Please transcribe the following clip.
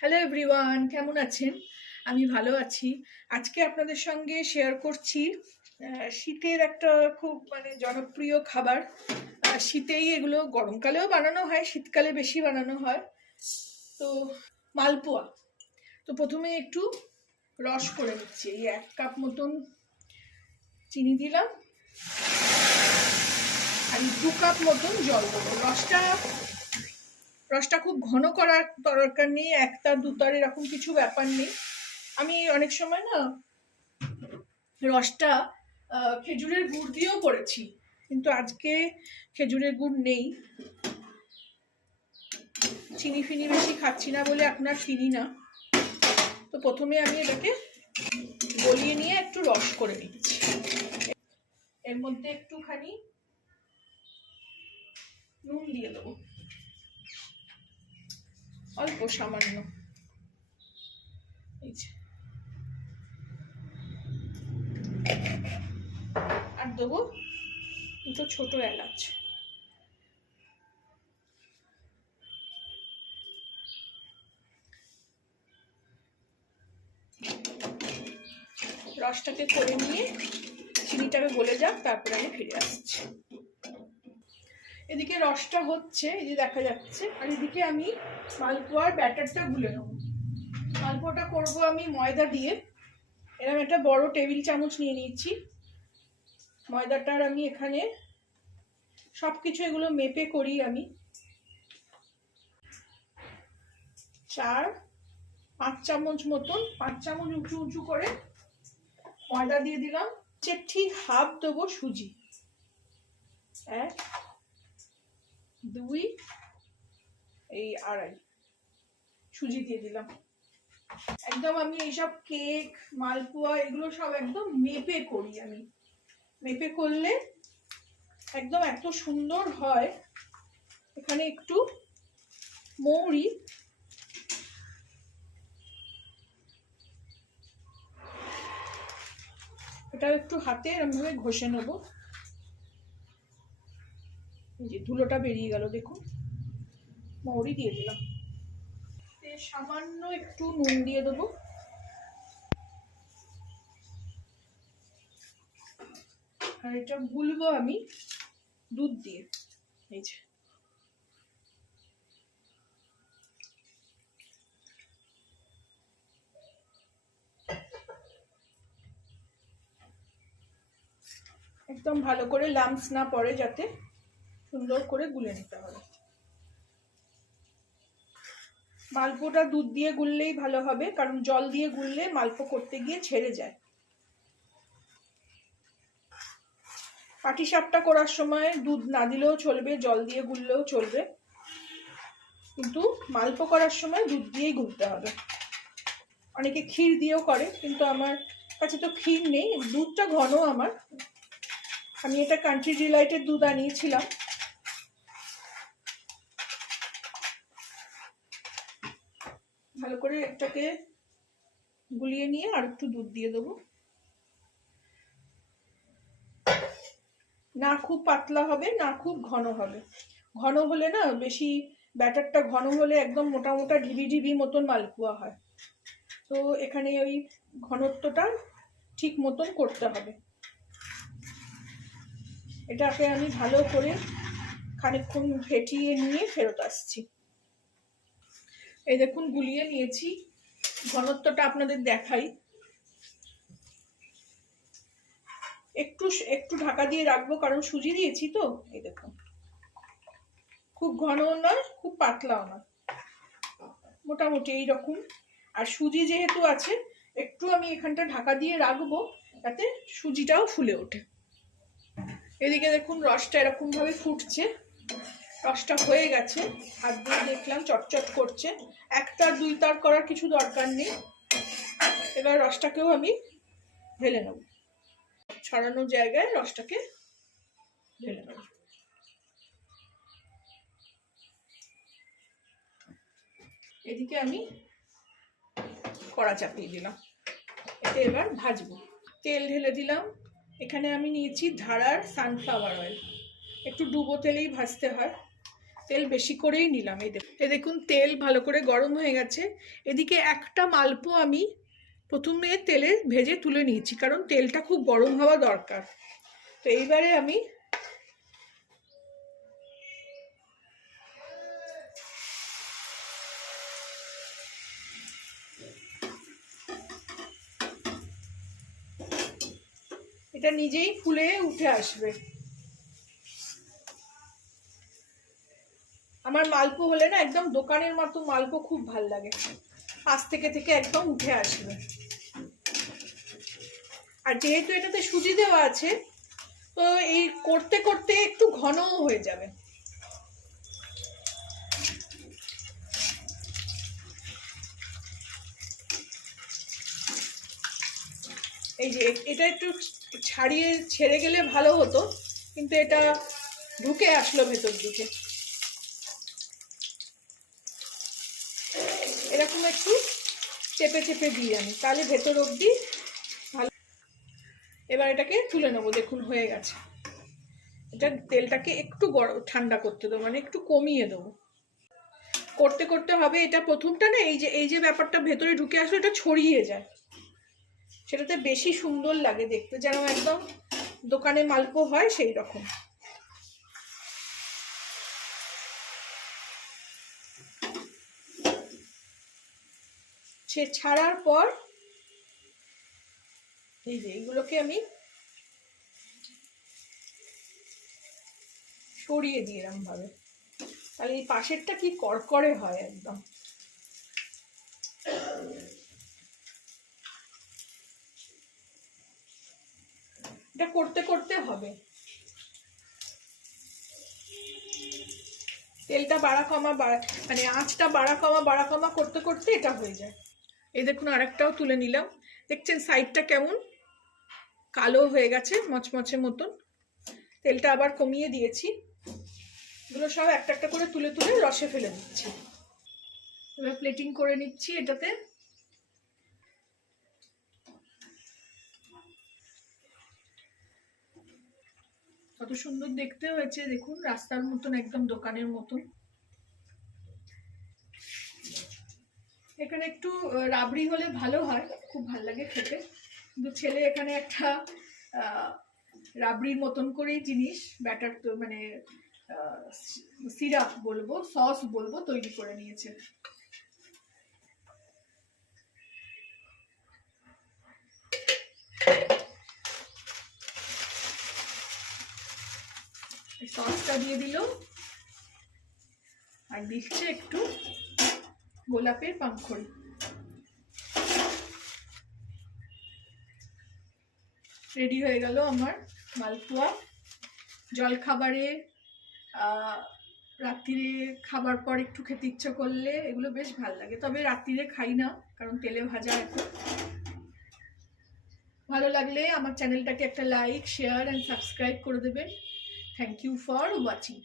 Hello everyone, কেমন আছেন? আমি ভালো আছি। আজকে আপনাদের সঙ্গে শেয়ার করছি শীতের একটা খুব জনপ্রিয় খাবার। শীতেই এগুলো গরমকালেও বানানো হয়, শীতকালে বেশি বানানো হয়। তো মালপোয়া। তো প্রথমে একটু রস করে নিচ্ছি। এই 1 কাপ মতন চিনি দিলাম আর 2 কাপ মতন জল দেবো। রসটা খুব ঘন করার দরকার নেই, 1 তার 2 তার এরকম কিছু ব্যাপার নেই। আমি অনেক সময় না রসটা খেজুরের গুড় দিয়েও করেছি, কিন্তু আজকে খেজুরের গুড় নেই, চিনি ফিনি বেশি খাচ্ছি না বলে এখন আর কিনি না। তো প্রথমে আমি এটাকে গলিয়ে নিয়ে একটু রস করে নিচ্ছি। এর মধ্যে একটুখানি নুন দিয়ে দেবো, অল্প সামান্য। আর দেবো 2 ছোট এলাচ। রসটাকে করে নিয়ে চিনিটাকে গলে যাক, তারপরে আমি ফিরে আসছি। এদিকে রসটা হচ্ছে, এই যে দেখা যাচ্ছে, আর এদিকে আমি মালপোয়ার ব্যাটারটা গুলে নেব। মালপোয়াটা করবো আমি ময়দা দিয়ে। এরকম একটা বড় টেবিল চামচ নিয়ে নিচ্ছি। ময়দাটার আমি এখানে সবকিছু এগুলো মেপে করি আমি। 4-5 চামচ মতন, 5 চামচ উঁচু উঁচু করে ময়দা দিয়ে দিলাম। ঠিক হাফ দেবো সুজি। 1, 2, এই 2.5 সুজি দিয়ে দিলাম। একদম আমি এইসব কেক, মালপোয়া এগুলো সব একদম মেপে করি আমি। মেপে করলে একদম এত সুন্দর হয়। এখানে একটু মৌরি, এটা একটু হাতে এরকমভাবে ঘষে নেবো। এই যে ধুলোটা বেরিয়ে গেল, দেখুন। মৌরি দিয়ে দিলাম, সামান্য একটু নুন দিয়ে দেবো। আর এটা গুলবো আমি দুধ দিয়ে। এই যে একদম ভালো করে লাম্পস না পড়ে, যাতে সুন্দর করে গুলে নিতে হবে। মালপোটা দুধ দিয়ে গুললেই ভালো হবে, কারণ জল দিয়ে গুললে মালপো করতে গিয়ে ছেড়ে যায়। পাটিসাপটা করার সময় দুধ না দিলেও চলবে, জল দিয়ে গুললেও চলবে, কিন্তু মালপো করার সময় দুধ দিয়েই গুলতে হবে। অনেকে ক্ষীর দিয়েও করে, কিন্তু আমার কাছে তো ক্ষীর নেই, দুধটা ঘন আমার। আমি এটা কান্ট্রি ডিলাইটের দুধ আনিয়েছিলাম। ভালো করে এটাকে গুলিয়ে নিয়ে আর একটু দুধ দিয়ে দেবো। না খুব পাতলা হবে, না খুব ঘন হবে। ঘন হলে না, বেশি ব্যাটারটা ঘন হলে একদম মোটা মোটা ঢিবি ঢিবি মতন মালপোয়া হয়। তো এখানে ওই ঘনত্বটা ঠিক মতন করতে হবে। এটাকে আমি ভালো করে খানিকক্ষণ ফেটিয়ে নিয়ে ফেরত আসছি। এই দেখুন, গুলিয়ে নিয়েছি। ঘনত্বটা আপনাদের দেখাই। একটু একটু ঢাকা দিয়ে রাখবো, কারণ সুজি দিয়েছি তো। এই দেখুন, খুব ঘনও নয়, খুব পাতলাও নয়, মোটামুটি এইরকম। আর সুজি যেহেতু আছে, একটু আমি এখানটা ঢাকা দিয়ে রাখবো, যাতে সুজিটাও ফুলে ওঠে। এদিকে দেখুন, রসটা এরকম ভাবে ফুটছে। রসটা হয়ে গেছে, হাত দিয়ে দেখলাম চটচট করছে। 1 তার 2 তার করার কিছু দরকার নেই। এবার রসটাকেও আমি ঢেলে নেব, ছড়ানো জায়গায় রসটাকে ঢেলে নেব। এদিকে আমি কড়া চাপিয়ে দিলাম, এতে এবার ভাজবো। তেল ঢেলে দিলাম। এখানে আমি নিয়েছি ধারার সানফ্লাওয়ার অয়েল। একটু ডুবো তেলেই ভাজতে হয়, তেল বেশি করেই নিলাম। এই দেখুন তেল ভালো করে গরম হয়ে গেছে। এদিকে একটা মালপো আমি প্রথমে তেলে ভেজে তুলে নিয়েছি, কারণ তেলটা খুব গরম হওয়া দরকার। তো এইবারে আমি এটা নিজেই ফুলে উঠে আসবে। আমার মালপো হলে না একদম দোকানের মতো মালপো খুব ভাল লাগে, পাশ থেকে থেকে একদম উঠে আসবে। আর যেহেতু এটাতে সুজি দেওয়া আছে, তো এই করতে করতে একটু ঘনও হয়ে যাবে। এই যে এটা একটু ছাড়িয়ে ছেড়ে গেলে ভালো হতো, কিন্তু এটা ঢুকে আসলো ভেতর দিকে। এরকম একটু চেপে চেপে দিই আমি, তাহলে ভেতর অবধি ভালো। এবার এটাকে তুলে নেবো। দেখুন হয়ে গেছে। এটা তেলটাকে একটু ঠান্ডা করতে দেবো, মানে একটু কমিয়ে দেবো। করতে করতে হবে। এটা প্রথমটা না এই যে ব্যাপারটা ভেতরে ঢুকে আসলে এটা ছড়িয়ে যায়, সেটাতে বেশি সুন্দর লাগে দেখতে, যেন একদম দোকানে মালপো হয় সেই রকম। সে ছাড়ার পর এই যে এইগুলোকে আমি সরিয়ে দিই এরকম ভাবে, তাহলে এই পাশেরটা কি করকরে হয় একদম। এটা করতে করতে হবে, তেলটা বাড়া কমা মানে আঁচটা বাড়া কমা করতে করতে এটা হয়ে যায়। এই দেখুন আরেকটাও তুলে নিলাম। দেখছেন সাইডটা কেমন কালো হয়ে গেছে, মচমচে মতন। তেলটা আবার কমিয়ে দিয়েছি। এগুলো সব একটা একটা করে তুলে তুলে রসে ফেলে দিচ্ছি। এবার প্লেটিং করে নিচ্ছি এটাতে। কত সুন্দর দেখতে হয়েছে দেখুন, রাস্তার মতন, একদম দোকানের মতন। এখানে একটু রাবড়ি হলে ভালো হয়, খুব ভালো লাগে খেতে। কিন্তু ছেলে এখানে একটা রাবড়ির মতন করেই জিনিস, ব্যাটার তো মানে সিরাপ বলবো, সস বলবো, তৈরি করে নিয়েছে। সসটা দিয়ে দিল, আর দিচ্ছে একটু গোলাপের পাংখড়ি। রেডি হয়ে গেল আমার মালপোয়া। জলখাবারে, রাত্রিরে খাবার পর একটু খেতে ইচ্ছা করলে এগুলো বেশ ভালো লাগে। তবে রাত্রিরে খাই না, কারণ তেলে ভাজা এখন। ভালো লাগলে আমার চ্যানেলটাকে একটা লাইক, শেয়ার অ্যান্ড সাবস্ক্রাইব করে দেবেন। Thank you for watching.